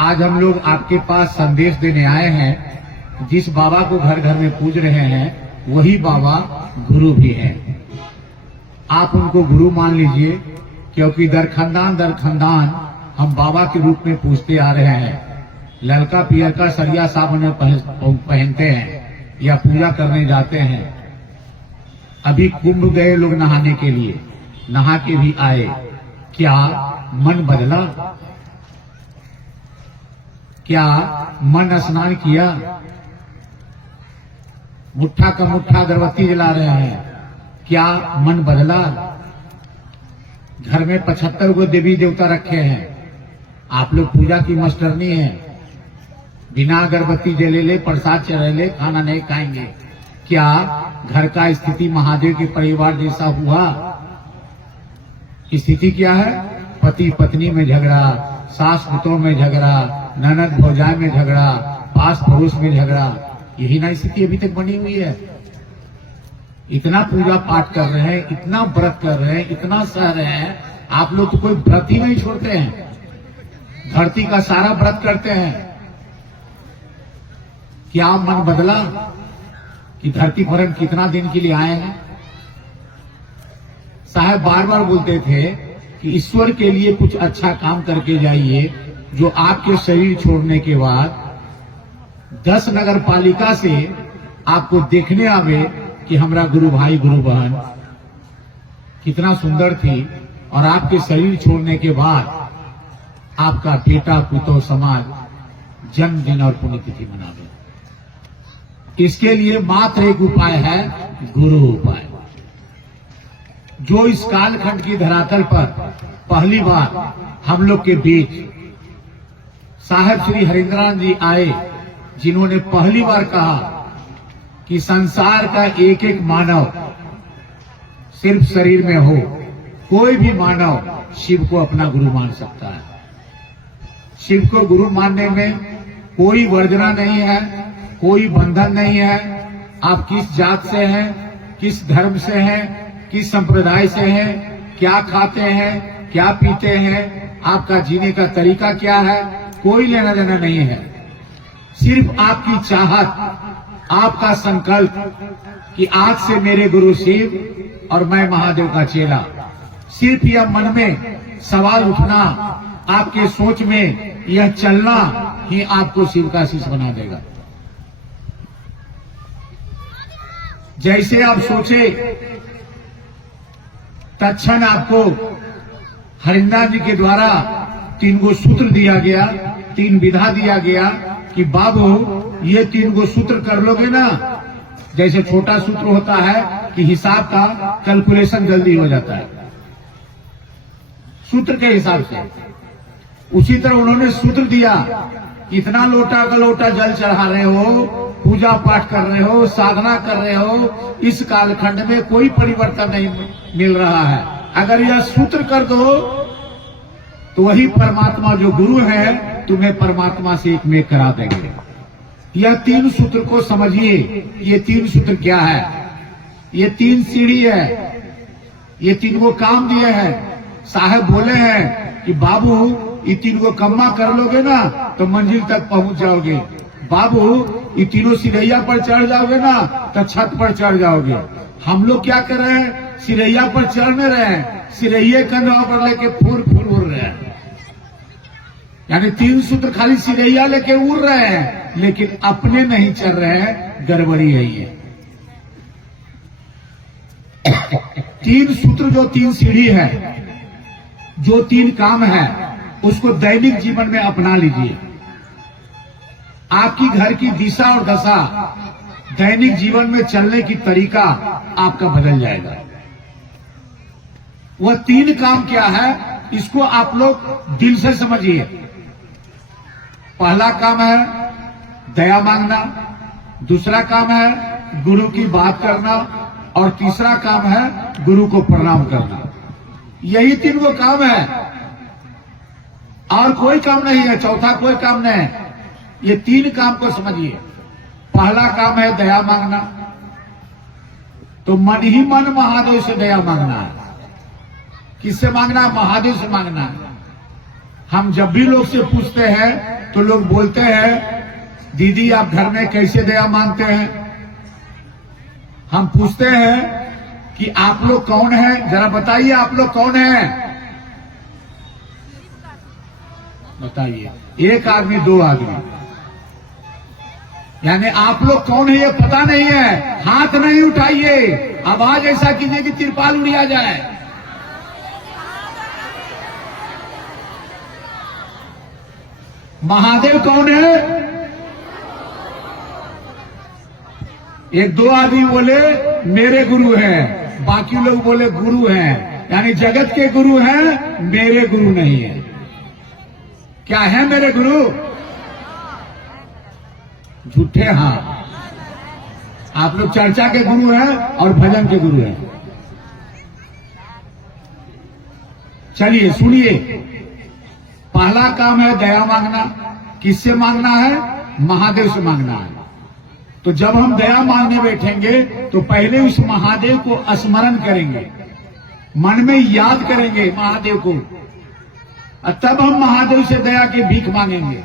आज हम लोग आपके पास संदेश देने आए हैं। जिस बाबा को घर घर में पूज रहे हैं वही बाबा गुरु भी हैं। आप उनको गुरु मान लीजिए, क्योंकि दर खानदान हम बाबा के रूप में पूजते आ रहे हैं। ललका पियर का सरिया साबुन पहनते हैं या पूजा करने जाते हैं। अभी कुंभ गए लोग नहाने के लिए, नहा के भी आए। क्या मन बदला? क्या मन स्नान किया? मुट्ठा का मुट्ठा अगरबत्ती जला रहे हैं। क्या मन बदला? घर में 75 गो देवी देवता रखे हैं। आप लोग पूजा की मास्टरनी है। बिना अगरबत्ती जले ले, प्रसाद चढ़े, खाना नहीं खाएंगे। क्या घर का स्थिति महादेव के परिवार जैसा हुआ? स्थिति क्या है? पति पत्नी में झगड़ा, सास पुत्रों में झगड़ा, ननद भौजाई में झगड़ा, पास पड़ोस में झगड़ा। यही ना स्थिति अभी तक बनी हुई है। इतना पूजा पाठ कर रहे हैं, इतना व्रत कर रहे हैं, इतना सह रहे हैं, आप लोग तो कोई व्रत ही नहीं छोड़ते हैं। धरती का सारा व्रत करते हैं। क्या मन बदला कि धरती पर हम कितना दिन के लिए आए हैं? साहब बार बार बोलते थे कि ईश्वर के लिए कुछ अच्छा काम करके जाइए, जो आपके शरीर छोड़ने के बाद 10 नगर पालिका से आपको देखने आवे कि हमारा गुरु भाई गुरु बहन कितना सुंदर थी, और आपके शरीर छोड़ने के बाद आपका बेटा पुतो समाज जन्मदिन और पुण्यतिथि मनावे। इसके लिए मात्र एक उपाय है, गुरु उपाय, जो इस कालखंड की धरातल पर पहली बार हम लोग के बीच साहब श्री हरिंद्रानंद जी आए, जिन्होंने पहली बार कहा कि संसार का एक एक मानव सिर्फ शरीर में हो, कोई भी मानव शिव को अपना गुरु मान सकता है। शिव को गुरु मानने में कोई वर्जना नहीं है, कोई बंधन नहीं है। आप किस जात से हैं, किस धर्म से हैं, किस संप्रदाय से हैं, क्या खाते हैं, क्या पीते हैं, आपका जीने का तरीका क्या है, कोई लेना देना नहीं है। सिर्फ आपकी चाहत, आपका संकल्प कि आज से मेरे गुरु शिव और मैं महादेव का चेला। सिर्फ यह मन में सवाल उठना, आपके सोच में यह चलना ही आपको शिव का शिष्य बना देगा। जैसे आप सोचे तत्क्षण आपको हरिंद्रानंद जी के द्वारा 3 गो सूत्र दिया गया, 3 विधा दिया गया कि बाबू ये 3 गो सूत्र कर लोगे ना। जैसे छोटा सूत्र होता है कि हिसाब का कैलकुलेशन जल्दी हो जाता है सूत्र के हिसाब से, उसी तरह उन्होंने सूत्र दिया। इतना लोटा का लोटा जल चढ़ा रहे हो, पूजा पाठ कर रहे हो, साधना कर रहे हो, इस कालखंड में कोई परिवर्तन नहीं मिल रहा है। अगर यह सूत्र कर दो तो वही परमात्मा जो गुरु है तुम्हें परमात्मा से एक में करा देंगे। यह 3 सूत्र को समझिए। ये 3 सूत्र क्या है? ये 3 सीढ़ी है। ये 3 को काम दिए हैं। साहब बोले हैं कि बाबू ये 3 को कम्मा कर लोगे ना तो मंजिल तक पहुंच जाओगे। बाबू ये 3 सिरैया पर चढ़ जाओगे ना तो छत पर चढ़ जाओगे। हम लोग क्या कर रहे हैं? सिरैया पर चढ़ नहीं रहे हैं, सिरैये कंधों पर लेके फूर फूर उड़ रहे हैं। यानी 3 सूत्र खाली सिरैया लेके उड़ रहे हैं, लेकिन अपने नहीं चल रहे हैं। गड़बड़ी है ये। 3 सूत्र जो 3 सीढ़ी है, जो 3 काम है, उसको दैनिक जीवन में अपना लीजिए। आपकी घर की दिशा और दशा, दैनिक जीवन में चलने की तरीका आपका बदल जाएगा। वह 3 काम क्या है, इसको आप लोग दिल से समझिए। पहला काम है दया मांगना, दूसरा काम है गुरु की बात करना, और तीसरा काम है गुरु को प्रणाम करना। यही 3 वो काम है, और कोई काम नहीं है। चौथा कोई काम नहीं है। ये 3 काम को समझिए। पहला काम है दया मांगना, तो मन ही मन महादेव से दया मांगना है। किससे मांगना? महादेव से मांगना है। हम जब भी लोग से पूछते हैं तो लोग बोलते हैं दीदी आप घर में कैसे दया मांगते हैं। हम पूछते हैं कि आप लोग कौन हैं, जरा बताइए आप लोग कौन हैं, बताइए। एक आदमी दो आदमी, यानी आप लोग कौन है ये पता नहीं है। हाथ नहीं उठाइए, आवाज ऐसा कीजिए कि तिरपाल उड़िया जाए। महादेव कौन है? एक दो आदमी बोले मेरे गुरु हैं, बाकी लोग बोले गुरु हैं, यानी जगत के गुरु हैं, मेरे गुरु नहीं है। क्या है मेरे गुरु? झूठे। हाँ, आप लोग चर्चा के गुरु हैं और भजन के गुरु हैं। चलिए सुनिए, पहला काम है दया मांगना। किससे मांगना है? महादेव से मांगना है। तो जब हम दया मांगने बैठेंगे तो पहले उस महादेव को स्मरण करेंगे, मन में याद करेंगे महादेव को, और तब हम महादेव से दया की भीख मांगेंगे।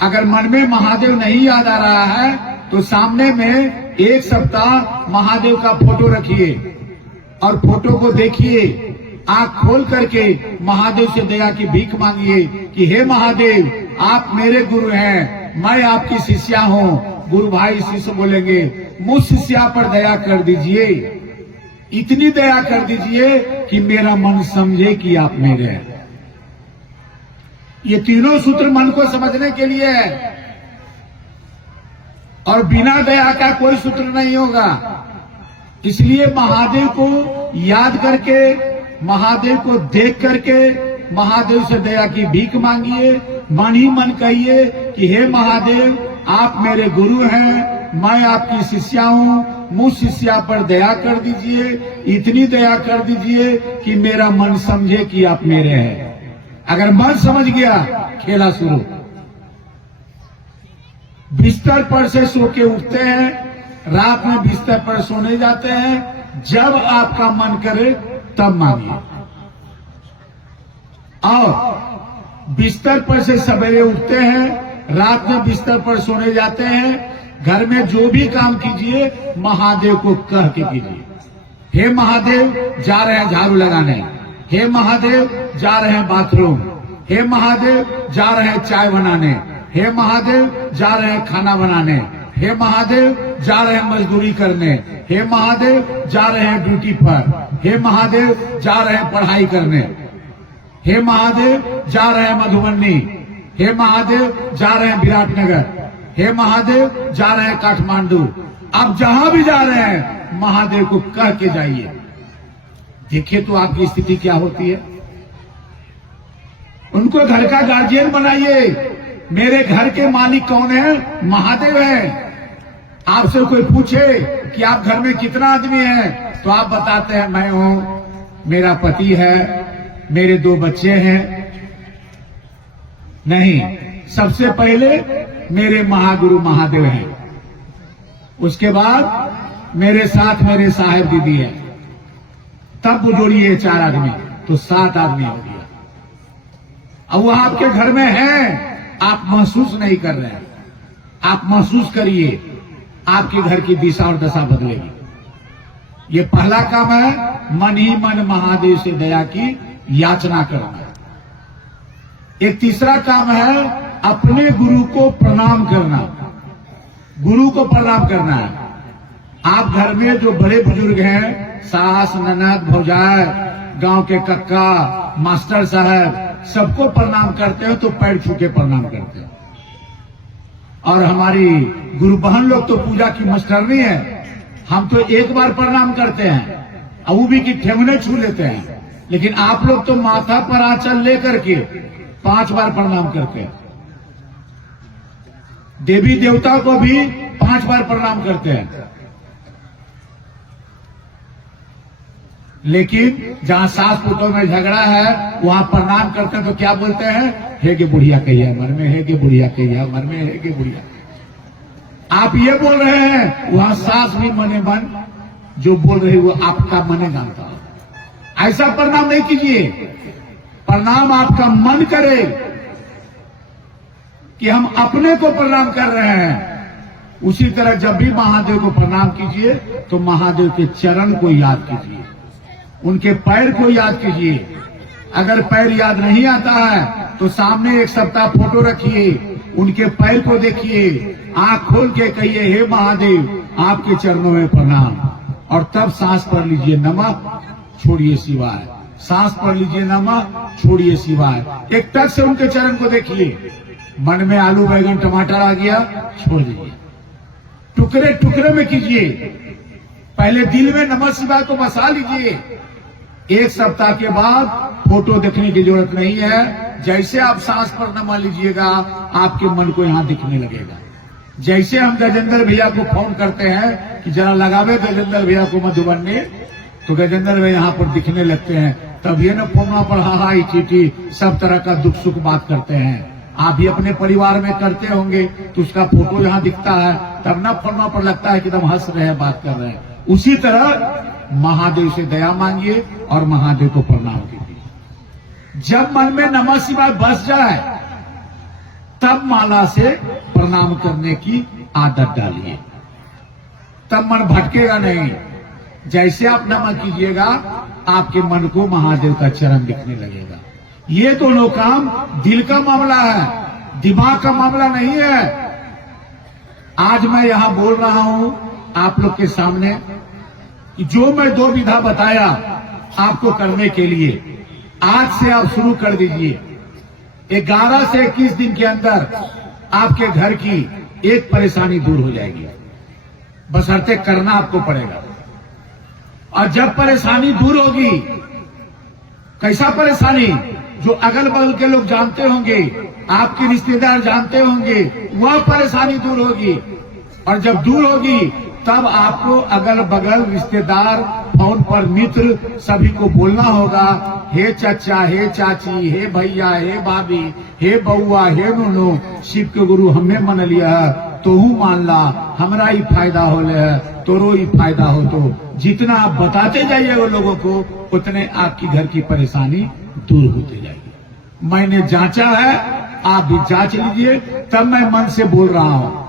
अगर मन में महादेव नहीं याद आ रहा है तो सामने में एक सप्ताह महादेव का फोटो रखिए और फोटो को देखिए, आंख खोल करके महादेव से दया की भीख मांगिए कि हे महादेव आप मेरे गुरु हैं, मैं आपकी शिष्या हूँ। गुरु भाई शिष्य बोलेंगे मुझ शिष्या पर दया कर दीजिए, इतनी दया कर दीजिए कि मेरा मन समझे कि आप मेरे हैं। ये तीनों सूत्र मन को समझने के लिए है, और बिना दया का कोई सूत्र नहीं होगा। इसलिए महादेव को याद करके, महादेव को देख करके महादेव से दया की भीख मांगिए। मन ही मन कहिए कि हे महादेव आप मेरे गुरु हैं, मैं आपकी शिष्या हूँ, मुझ शिष्या पर दया कर दीजिए, इतनी दया कर दीजिए कि मेरा मन समझे कि आप मेरे हैं। अगर मन समझ गया, खेला शुरू। बिस्तर पर से सो के उठते हैं, रात में बिस्तर पर सोने जाते हैं, जब आपका मन करे तब मांगिए। और बिस्तर पर से सवेरे उठते हैं, रात में बिस्तर पर सोने जाते हैं, घर में जो भी काम कीजिए महादेव को कह के कीजिए। हे महादेव जा रहे हैं झाड़ू लगाने, हे महादेव जा रहे हैं बाथरूम, हे महादेव जा रहे हैं चाय बनाने, हे महादेव जा रहे हैं खाना बनाने, हे महादेव जा रहे हैं मजदूरी करने, हे महादेव जा रहे हैं ड्यूटी पर, हे महादेव जा रहे हैं पढ़ाई करने, हे महादेव जा रहे हैं मधुबनी, हे महादेव जा रहे हैं विराटनगर, हे महादेव जा रहे हैं काठमांडू। आप जहां भी जा रहे हैं महादेव को कह के जाइए, देखिए तो आपकी स्थिति क्या होती है। उनको घर का गार्जियन बनाइए। मेरे घर के मालिक कौन है? महादेव है। आपसे कोई पूछे कि आप घर में कितना आदमी है, तो आप बताते हैं मैं हूं, मेरा पति है, मेरे 2 बच्चे हैं। नहीं, सबसे पहले मेरे महागुरु महादेव हैं, उसके बाद मेरे साथ मेरे साहेब दीदी है, तब जोड़िए 4 आदमी, तो 7 आदमी हो गया। अब वो आपके घर में है, आप महसूस नहीं कर रहे हैं। आप महसूस करिए, आपके घर की दिशा और दशा बदलेगी। ये पहला काम है, मन ही मन महादेव से दया की याचना करना। एक तीसरा काम है अपने गुरु को प्रणाम करना। गुरु को प्रणाम करना है। आप घर में जो बड़े बुजुर्ग हैं, सास, ननद, भौजाई, गांव के कक्का, मास्टर साहब, सबको प्रणाम करते हैं तो पैर छू के प्रणाम करते हैं। और हमारी गुरु बहन लोग तो पूजा की मास्टरनी है, हम तो एक बार प्रणाम करते हैं, और वो भी कि ठेवने छू लेते हैं। लेकिन आप लोग तो माथा पर आंचल लेकर के 5 बार प्रणाम करते हैं। देवी देवता को भी 5 बार प्रणाम करते हैं। लेकिन जहां सास पुतों में झगड़ा है, वहां प्रणाम करते हैं तो क्या बोलते हैं? हे के बुढ़िया कहिया मर में, हे के बुढ़िया कहिया मर में, हे के बुढ़िया। आप ये बोल रहे हैं, वहां सास भी मने मन जो बोल रही वो आपका मने जानता। ऐसा प्रणाम नहीं कीजिए। प्रणाम आपका मन करे, कि हम अपने को प्रणाम कर रहे हैं, उसी तरह जब भी महादेव को प्रणाम कीजिए तो महादेव के चरण को याद कीजिए, उनके पैर को याद कीजिए। अगर पैर याद नहीं आता है तो सामने एक सप्ताह फोटो रखिए, उनके पैर को देखिए, आंख खोल के कहिए हे महादेव आपके चरणों में प्रणाम, और तब सांस पढ़ लीजिए नमः छोड़िए शिवाय, सांस पढ़ लीजिए नमः छोड़िए शिवाय। एक टक से उनके चरण को देखिए, मन में आलू बैगन टमाटर आ गया छोड़ दीजिए, टुकड़े टुकड़े में कीजिए, पहले दिल में नमः शिवाय को बसा लीजिए। एक सप्ताह के बाद फोटो देखने की जरूरत नहीं है, जैसे आप सांस पर नमः लीजिएगा आपके मन को यहाँ दिखने लगेगा। जैसे हम गजेंद्र भैया को फोन करते हैं कि जरा लगावे गजेंद्र भैया को मधुबन में, तो गजेंद्र भैया यहाँ पर दिखने लगते हैं, तब ये ना फोन पर हा चीटी सब तरह का दुख सुख बात करते हैं। आप भी अपने परिवार में करते होंगे तो उसका फोटो यहाँ दिखता है, तब ना फोन पर लगता है कि एकदम हंस रहे हैं, बात कर रहे हैं। उसी तरह महादेव से दया मांगिए और महादेव को प्रणाम कीजिए। जब मन में नमः शिवाय बस जाए तब माला से प्रणाम करने की आदत डालिए, तब मन भटकेगा नहीं। जैसे आप नमः कीजिएगा आपके मन को महादेव का चरण दिखने लगेगा। ये दोनों काम दिल का मामला है, दिमाग का मामला नहीं है। आज मैं यहां बोल रहा हूं आप लोग के सामने कि जो मैं 2 विधा बताया आपको करने के लिए, आज से आप शुरू कर दीजिए। 11 से 21 दिन के अंदर आपके घर की एक परेशानी दूर हो जाएगी, बशर्ते करना आपको पड़ेगा। और जब परेशानी दूर होगी, कैसा परेशानी, जो अगल बगल के लोग जानते होंगे, आपके रिश्तेदार जानते होंगे, वह परेशानी दूर होगी। और जब दूर होगी तब आपको अगल बगल रिश्तेदार, फोन पर मित्र सभी को बोलना होगा, हे चाचा, हे चाची, हे भैया, हे भाभी, हे बउआ, हे नूनू, शिव के गुरु हमने मन लिया है, तो हूँ मान ला, हमारा ही फायदा हो ले, तोरो ही फायदा हो। तो जितना आप बताते जाइए वो लोगों को, उतने आपकी घर की परेशानी दूर होती जाएगी। मैंने जांचा है, आप भी जांच लीजिए, तब मैं मन से बोल रहा हूं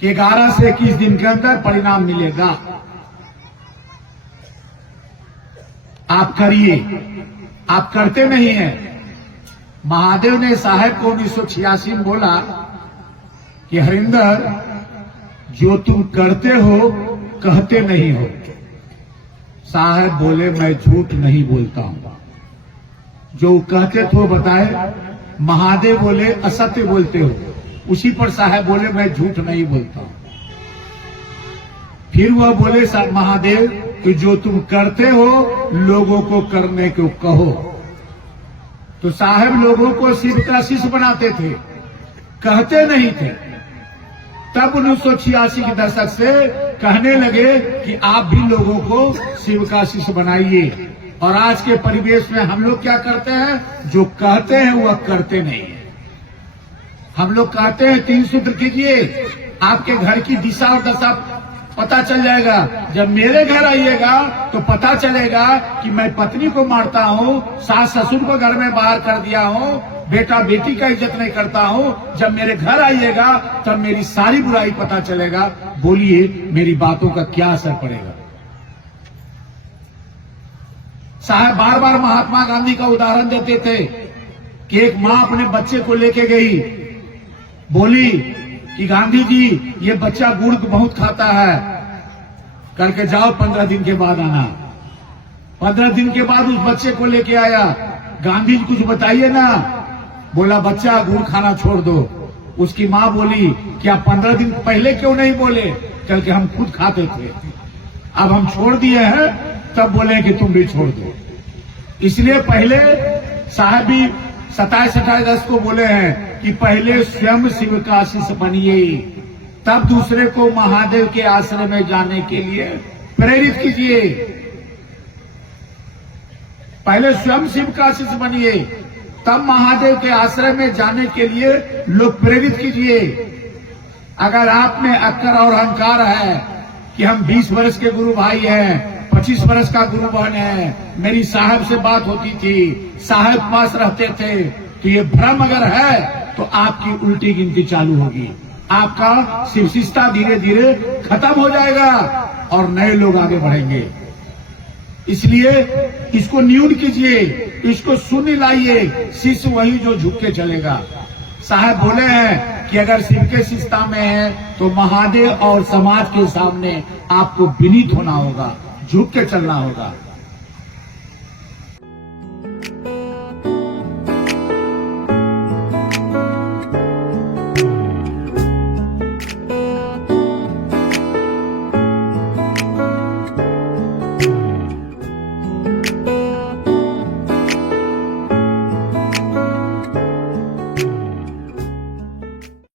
कि 11 से 21 दिन के अंदर परिणाम मिलेगा। आप करिए, आप करते नहीं हैं। महादेव ने साहब को 1986 में बोला कि हरिंदर, जो तुम करते हो कहते नहीं हो। साहब बोले मैं झूठ नहीं बोलता हूं, जो कहते थे बताए। महादेव बोले असत्य बोलते हो। उसी पर साहब बोले मैं झूठ नहीं बोलता हूं। फिर वह बोले महादेव कि जो तुम करते हो लोगों को करने को कहो। तो साहब लोगों को शिव का शिष्य बनाते थे, कहते नहीं थे। तब 1986 के दशक से कहने लगे कि आप भी लोगों को शिव का शिष्य बनाइए। और आज के परिवेश में हम लोग क्या करते हैं, जो कहते हैं वह करते नहीं है। हम लोग कहते हैं 3 सूत्र कीजिए, आपके घर की दिशा और दशा पता चल जाएगा। जब मेरे घर आइएगा तो पता चलेगा कि मैं पत्नी को मारता हूँ, सास ससुर को घर में बाहर कर दिया हूँ, बेटा बेटी का इज्जत नहीं करता हूँ। जब मेरे घर आइएगा तब मेरी सारी बुराई पता चलेगा। बोलिए मेरी बातों का क्या असर पड़ेगा। साहब बार बार महात्मा गांधी का उदाहरण देते थे कि एक माँ अपने बच्चे को लेके गई, बोली कि गांधी जी ये बच्चा गुड़ बहुत खाता है, करके जाओ 15 दिन के बाद आना। 15 दिन के बाद उस बच्चे को लेके आया। गांधी जी कुछ बताइए ना। बोला बच्चा गुड़ खाना छोड़ दो। उसकी माँ बोली क्या 15 दिन पहले क्यों नहीं बोले, करके हम खुद खाते थे, अब हम छोड़ दिए हैं, तब बोले कि तुम भी छोड़ दो। इसलिए पहले साहब भी 27-28 को बोले हैं कि पहले स्वयं शिव का शिष्य बनिए, तब दूसरे को महादेव के आश्रम में जाने के लिए प्रेरित कीजिए। पहले स्वयं शिव का शिष्य बनिए, तब महादेव के आश्रम में जाने के लिए लोग प्रेरित कीजिए। अगर आप में अक्कर और अहंकार है कि हम 20 वर्ष के गुरु भाई हैं, 25 वर्ष का गुरु बहन है, मेरी साहब से बात होती थी, साहब पास रहते थे, तो ये भ्रम अगर है तो आपकी उल्टी गिनती चालू होगी, आपका शिवशिष्टा धीरे धीरे खत्म हो जाएगा और नए लोग आगे बढ़ेंगे। इसलिए इसको न्यून कीजिए, इसको शून्य लाइए, शिष्य वही जो झुक के चलेगा। साहब बोले हैं कि अगर शिव के शिष्टा में है तो महादेव और समाज के सामने आपको विनीत होना होगा, झुक के चलना होगा।